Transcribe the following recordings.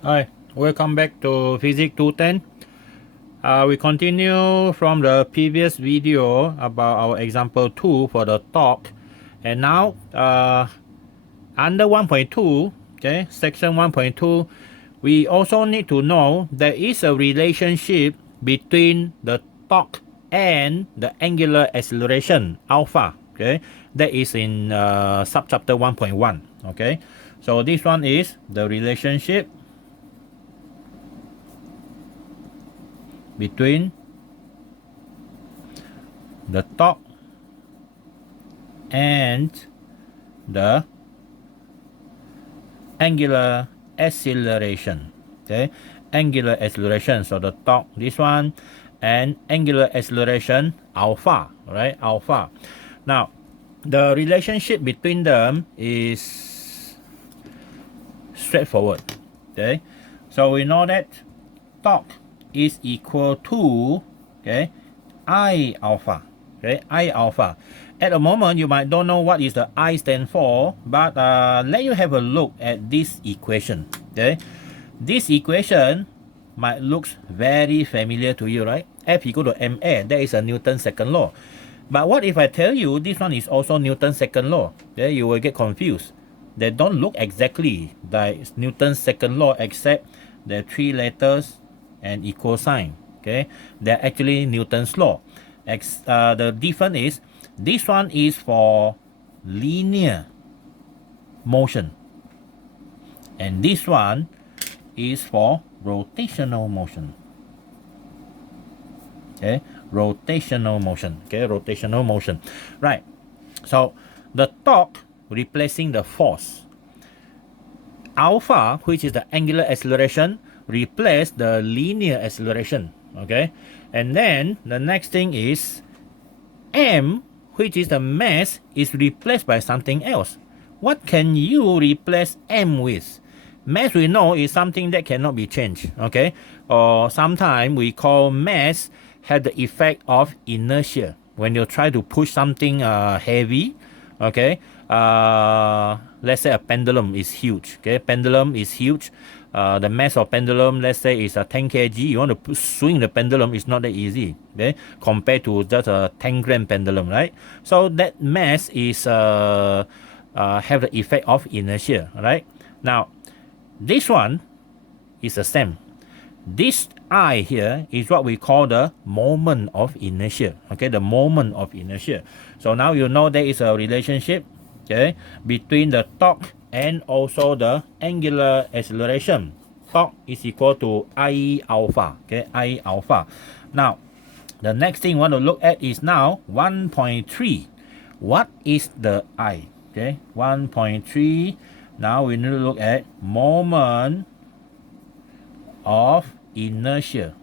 Hi, welcome back to Physics 210. We continue from the previous video about our example 2 for the torque. And now, under 1.2, okay, section 1.2, we also need to know there is a relationship between the torque and the angular acceleration, alpha, okay. That is in subchapter 1.1, okay. So this one is the relationship between the torque and the angular acceleration. Okay, angular acceleration. So the torque, this one, and angular acceleration, alpha, right? Alpha. Now, the relationship between them is straightforward. Okay, so we know that torque is equal to, okay, I alpha. Okay, I alpha. At the moment, you might don't know what is the I stand for, but let you have a look at this equation. Okay, this equation might look very familiar to you, right? F equal to ma. That is a Newton's second law. But what if I tell you this one is also Newton's second law? Then you will get confused. They don't look exactly like Newton's second law, except the three letters and equal sign. Okay, they're actually Newton's law. The difference is this one is for linear motion, and this one is for rotational motion. Okay, rotational motion. Okay, rotational motion. Right. So the torque replacing the force. Alpha, which is the angular acceleration, replace the linear acceleration. Okay, and then the next thing is m, which is the mass, is replaced by something else. What can you replace m with? Mass, we know, is something that cannot be changed. Okay, or sometimes we call mass had the effect of inertia. When you try to push something heavy, okay, let's say a pendulum is huge. Okay, pendulum is huge. The mass of pendulum, let's say, is a 10 kg. You want to swing the pendulum, it's not that easy, okay, compared to just a 10-gram pendulum, right? So that mass is have the effect of inertia, right? Now, this one is the same. This I here is what we call the moment of inertia. Okay, the moment of inertia. So now you know there is a relationship, okay, between the torque and also the angular acceleration. Torque is equal to I alpha. Okay, I alpha. Now, the next thing we want to look at is now 1.3. What is the I? Okay, 1.3. Now we need to look at moment of inertia.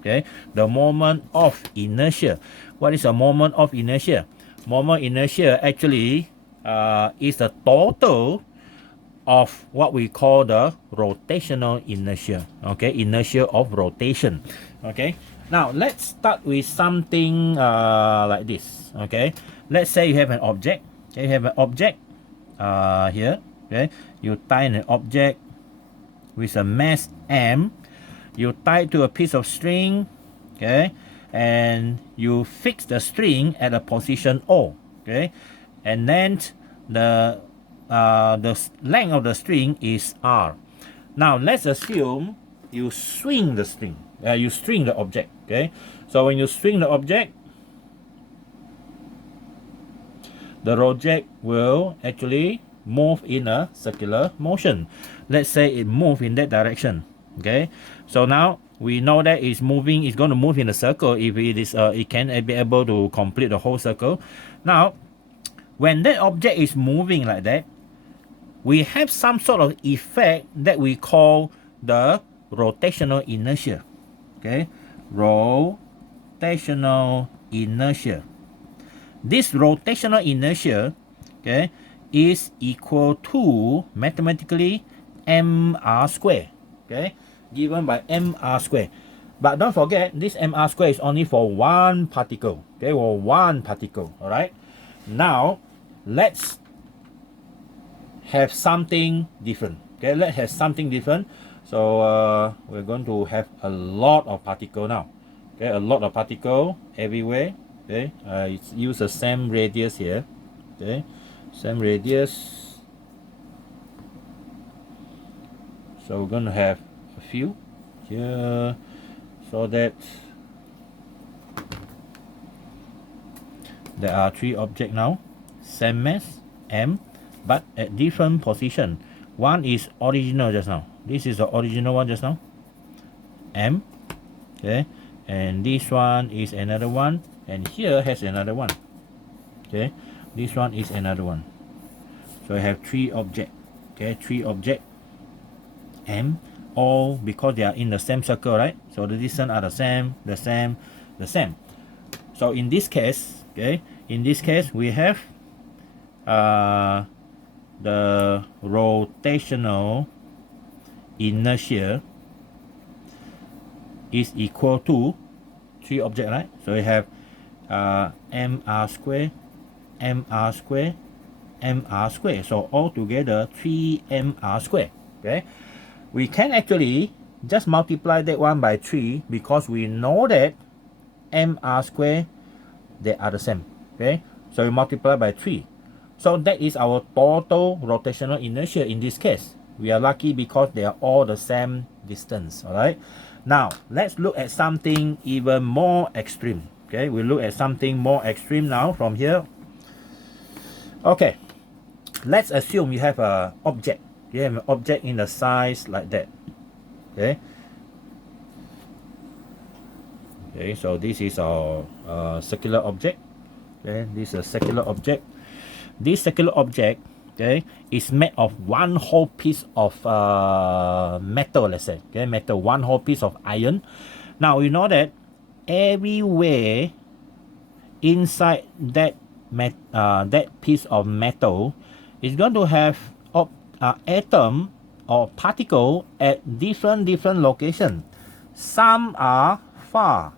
Okay, the moment of inertia. What is a moment of inertia? Moment inertia actually is the total of what we call the rotational inertia. Okay, inertia of rotation. Okay, now let's start with something like this. Okay, let's say you have an object. Okay, you have an object here. Okay, you tie an object with a mass m. You tie it to a piece of string, okay, and you fix the string at a position O, okay, and then the length of the string is R. Now let's assume you swing the string, you string the object, okay. So when you swing the object will actually move in a circular motion. Let's say it moves in that direction. Okay, so now we know that it's moving. It's going to move in a circle. If it is, it can be able to complete the whole circle. Now, when that object is moving like that, we have some sort of effect that we call the rotational inertia. Okay, rotational inertia. This rotational inertia, okay, is equal to mathematically mr squared. Okay, given by mr squared. But don't forget, this mr squared is only for one particle. Okay, or one particle. All right. Now, let's have something different. Okay, let's have something different. So we're going to have a lot of particle now. Okay, a lot of particle everywhere. Okay, it's use the same radius here. Okay, same radius. So we're going to have a few here, so that there are 3 objects now, same mass m, but at different position. One is original just now. This is the original one just now, m. Okay, and this one is another one, and here has another one. Okay, this one is another one. So I have 3 objects. Okay, 3 objects, m, all because they are in the same circle, right? So the distance are the same, the same, the same. So in this case, okay, in this case we have the rotational inertia is equal to 3 objects, right? So we have mr square, mr square, mr square. So altogether 3mr square. Okay, we can actually just multiply that one by 3 because we know that mr square, they are the same. Okay, so we multiply by 3. So that is our total rotational inertia in this case. We are lucky because they are all the same distance. All right. Now let's look at something even more extreme. Okay, we look at something more extreme now from here. Okay, let's assume you have an object. You have an object in the size like that. Okay. Okay, so this is our circular object. Okay, this is a circular object. This circular object, okay, is made of one whole piece of metal, let's say. Okay, metal, one whole piece of iron. Now you know that everywhere inside that piece of metal is going to have atom or particle at different location. Some are far,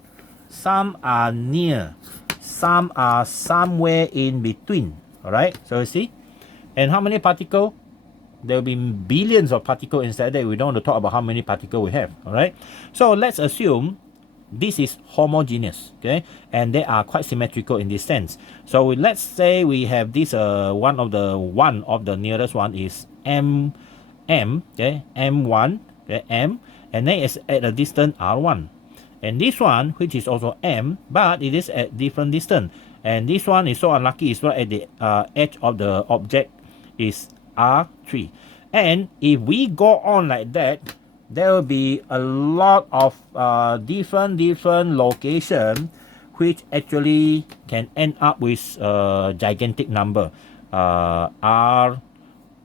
some are near, some are somewhere in between. All right, so you see, and how many particles? There will be billions of particles inside there. We don't want to talk about how many particles we have. All right, so let's assume this is homogeneous, okay, and they are quite symmetrical in this sense. So let's say we have this one of the nearest one is m, okay, m1, okay, m, and then it's at a distance r1, and this one which is also m, but it is at different distance. And this one is so unlucky, it's right at the edge of the object is R3. And if we go on like that, there will be a lot of different location which actually can end up with a gigantic number. R,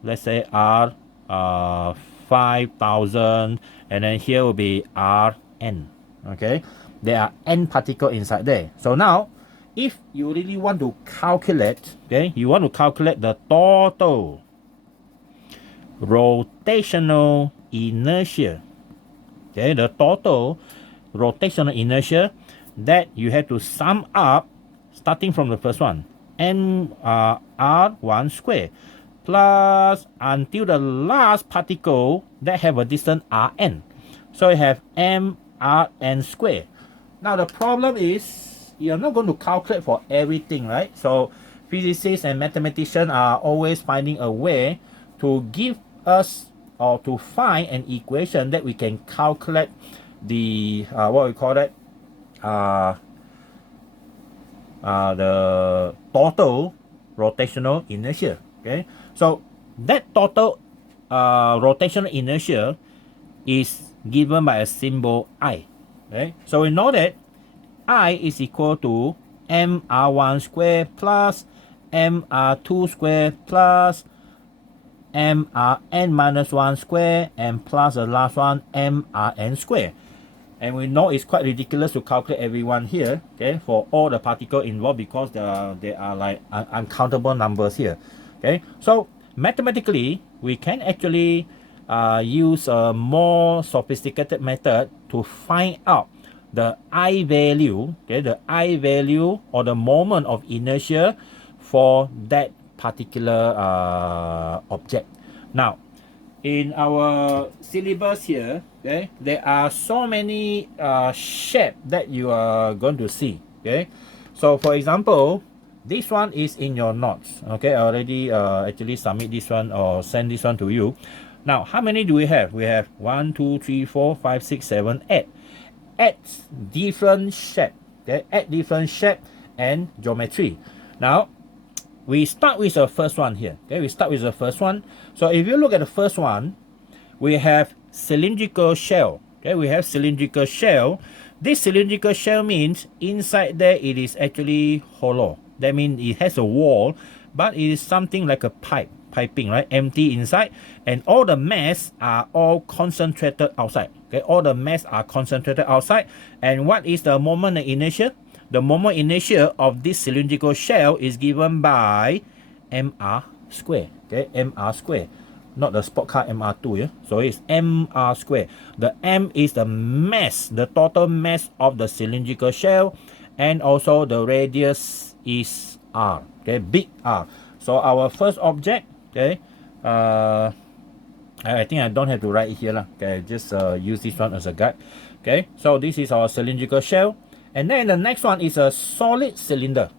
let's say R 5,000, and then here will be Rn. Okay, there are n particles inside there. So now, if you really want to calculate, okay, you want to calculate the total rotational inertia, okay, the total rotational inertia, that you have to sum up starting from the first one, r1 square plus until the last particle that have a distance rn. So you have mrn square. Now the problem is, you're not going to calculate for everything, right? So physicists and mathematicians are always finding a way to give us or to find an equation that we can calculate the what we call that, the total rotational inertia. Okay, so that total rotational inertia is given by a symbol I. Okay, so we know that I is equal to mr1 square plus mr2 square plus mrn minus 1 square and plus the last one mrn square. And we know it's quite ridiculous to calculate everyone here, okay, for all the particles involved, because there are like uncountable numbers here. Okay, so mathematically we can actually use a more sophisticated method to find out the I value, okay, the I value or the moment of inertia for that particular object. Now, in our syllabus here, okay, there are so many shape that you are going to see. Okay, so for example, this one is in your notes. Okay, I already actually submit this one or send this one to you. Now, how many do we have? We have 1, 2, 3, 4, 5, 6, 7, 8. 8 different shape. Okay, 8 different shape and geometry. Now, we start with the first one here. Okay, we start with the first one. So if you look at the first one, we have cylindrical shell. Okay, we have cylindrical shell. This cylindrical shell means inside there it is actually hollow. That means it has a wall, but it is something like a piping, right? Empty inside, and all the mass are all concentrated outside. Okay, all the mass are concentrated outside. And what is the moment of inertia? The moment inertia of this cylindrical shell is given by mr square. Okay, mr square, not the sport car mr2. Yeah, so it's mr square. The m is the mass, the total mass of the cylindrical shell, and also the radius is r. Okay, big R. So our first object, okay, I think I don't have to write it here lah. Okay, just use this one as a guide. Okay, so this is our cylindrical shell. And then the next one is a solid cylinder.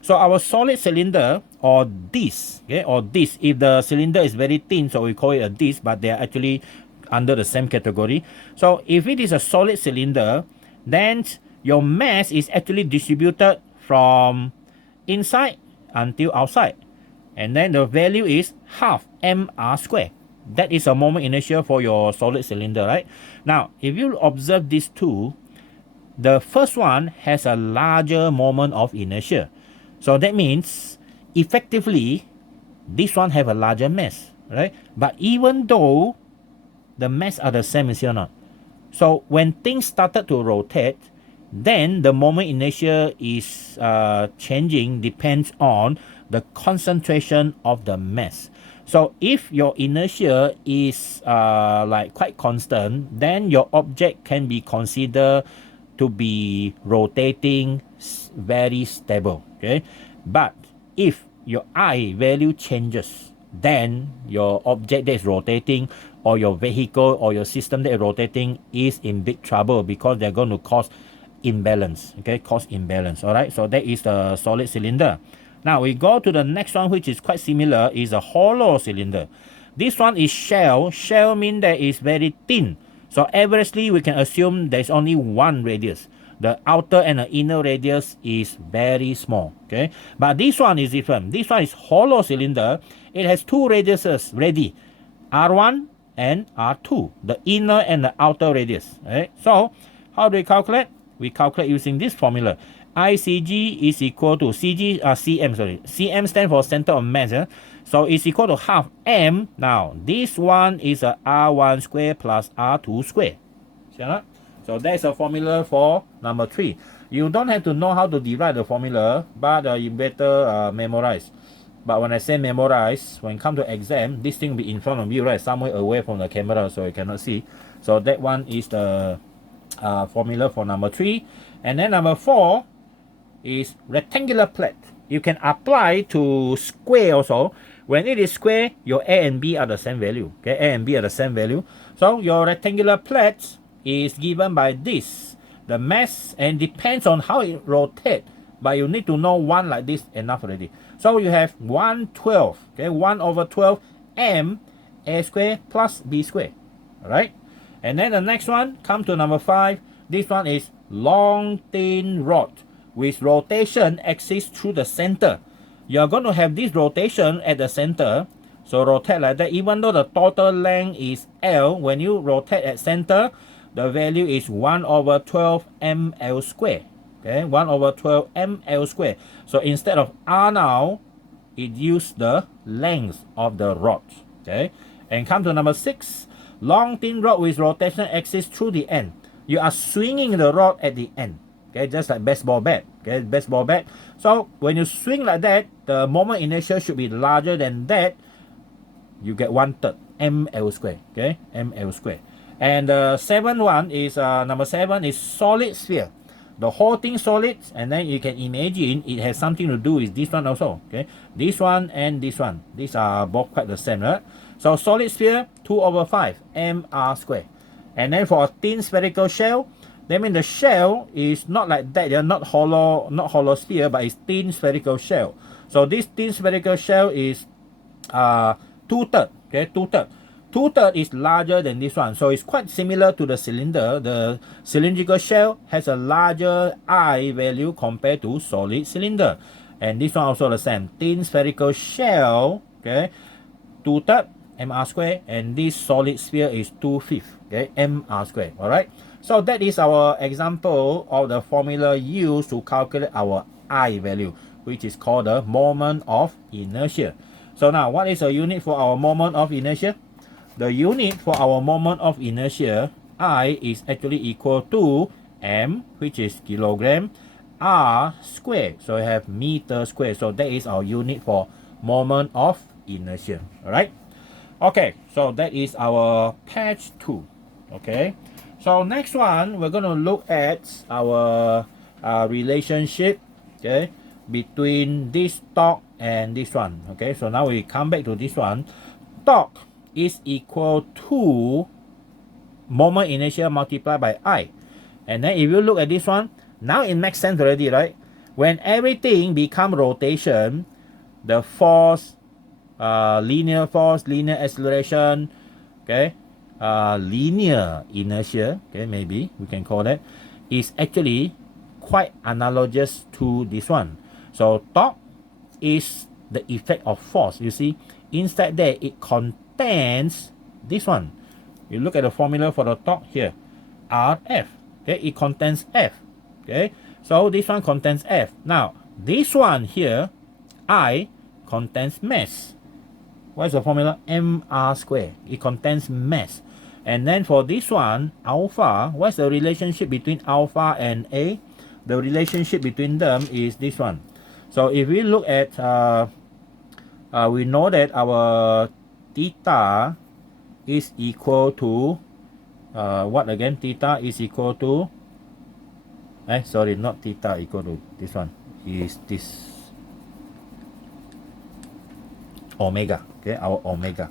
So our solid cylinder, or disc, okay, or disc, if the cylinder is very thin, so we call it a disc, but they are actually under the same category. So if it is a solid cylinder, then your mass is actually distributed from inside until outside. And then the value is half mr square. That is a moment inertia for your solid cylinder, right? Now, if you observe these two, the first one has a larger moment of inertia. So that means effectively this one have a larger mass, right? But even though the mass are the same, is here or not? So when things started to rotate, then the moment inertia is changing, depends on the concentration of the mass. So if your inertia is like quite constant, then your object can be considered to be rotating very stable. Okay, but if your I value changes, then your object that is rotating, or your vehicle or your system that is rotating, is in big trouble, because they're going to cause imbalance. Okay, cause imbalance. All right, so that is the solid cylinder. Now we go to the next one, which is quite similar, is a hollow cylinder. This one is shell. Shell means that it's very thin. So averagely, we can assume there's only one radius. The outer and the inner radius is very small. Okay, but this one is different. This one is hollow cylinder. It has two radiuses ready, R1 and R2, the inner and the outer radius. Okay, so how do we calculate? We calculate using this formula. ICG is equal to CM, sorry. CM stands for center of mass. So it's equal to half M. Now, this one is a R1 square plus R2 square. So that's a formula for number 3. You don't have to know how to derive the formula, but you better memorize. But when I say memorize, when it comes to exam, this thing will be in front of you, right? Somewhere away from the camera, so you cannot see. So that one is the formula for number 3. And then number 4 is rectangular plate. You can apply to square also. When it is square, your A and B are the same value. Okay, A and B are the same value. So your rectangular plate is given by this, the mass, and depends on how it rotates. But you need to know one like this enough already. So you have 1/12. Okay, 1/12 m A square plus B square. Alright. And then the next one, come to number 5. This one is long thin rod with rotation axis through the center. You're going to have this rotation at the center. So rotate like that. Even though the total length is L, when you rotate at center, the value is 1/12 mL square. Okay, 1/12 mL square. So instead of R now, it used the length of the rod. Okay, and come to number 6. Long thin rod with rotation axis through the end. You are swinging the rod at the end. Okay, just like baseball bat. Okay, baseball bat. So when you swing like that, the moment inertia should be larger than that. You get 1/3 mL square. Okay, mL square. And the 7th one is number 7 is solid sphere. The whole thing solid, and then you can imagine it has something to do with this one also. Okay, this one and this one. These are both quite the same, right? So solid sphere, 2 over 5 mr squared. And then for a thin spherical shell, that means the shell is not like that. They're not hollow sphere, but it's thin spherical shell. So this thin spherical shell is 2/3. Okay, 2/3. 2/3 is larger than this one, so it's quite similar to the cylinder. The cylindrical shell has a larger I value compared to solid cylinder, and this one also the same. Thin spherical shell, okay, 2/3 mr squared, and this solid sphere is 2/5, okay, mr squared. All right. So that is our example of the formula used to calculate our I value, which is called the moment of inertia. So now, what is a unit for our moment of inertia? The unit for our moment of inertia, I, is actually equal to m, which is kilogram, r squared. So we have meter squared. So that is our unit for moment of inertia. All right. Okay. So that is our patch 2. Okay. So next one, we're going to look at our relationship, okay, between this torque and this one. Okay, so now we come back to this one. Torque is equal to moment inertia multiplied by I. And then if you look at this one, now it makes sense already, right? When everything become rotation, the force, linear acceleration, okay, linear inertia, okay, maybe we can call that, is actually quite analogous to this one. So torque is the effect of force. You see, inside there it contains this one. You look at the formula for the torque here, Rf. Okay, it contains F. Okay, so this one contains F. Now this one here, I, contains mass. What is the formula? mr squared. It contains mass. And then for this one, alpha, what's the relationship between alpha and A? The relationship between them is this one. So if we look at, we know that our theta is equal to, what again? Theta is equal to, sorry, not theta equal to this one, is this omega, okay, our omega.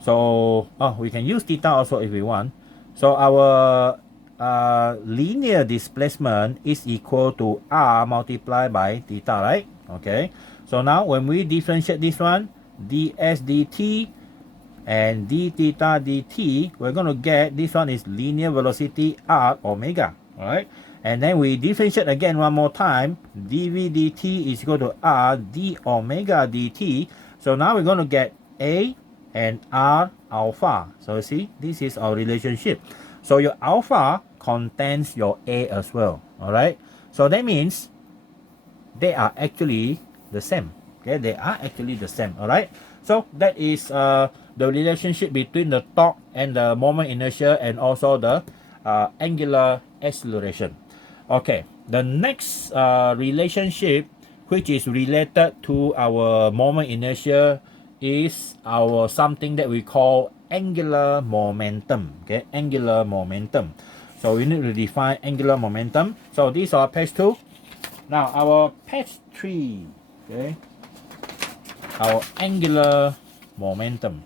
So we can use theta also if we want. So our linear displacement is equal to r multiplied by theta, right? Okay, so now when we differentiate this one, ds dt and d theta dt, we're going to get this one is linear velocity r omega. All right, and then we differentiate again one more time, dv dt is equal to r d omega dt. So now we're going to get a and r alpha. So you see, this is our relationship. So your alpha contains your a as well. All right, so that means they are actually the same. Okay, they are actually the same. All right, so that is the relationship between the torque and the moment inertia, and also the angular acceleration. Okay, the next relationship which is related to our moment inertia is our something that we call angular momentum. Okay, angular momentum. So we need to define angular momentum. So these are patch 2. Now our patch 3, okay, our angular momentum.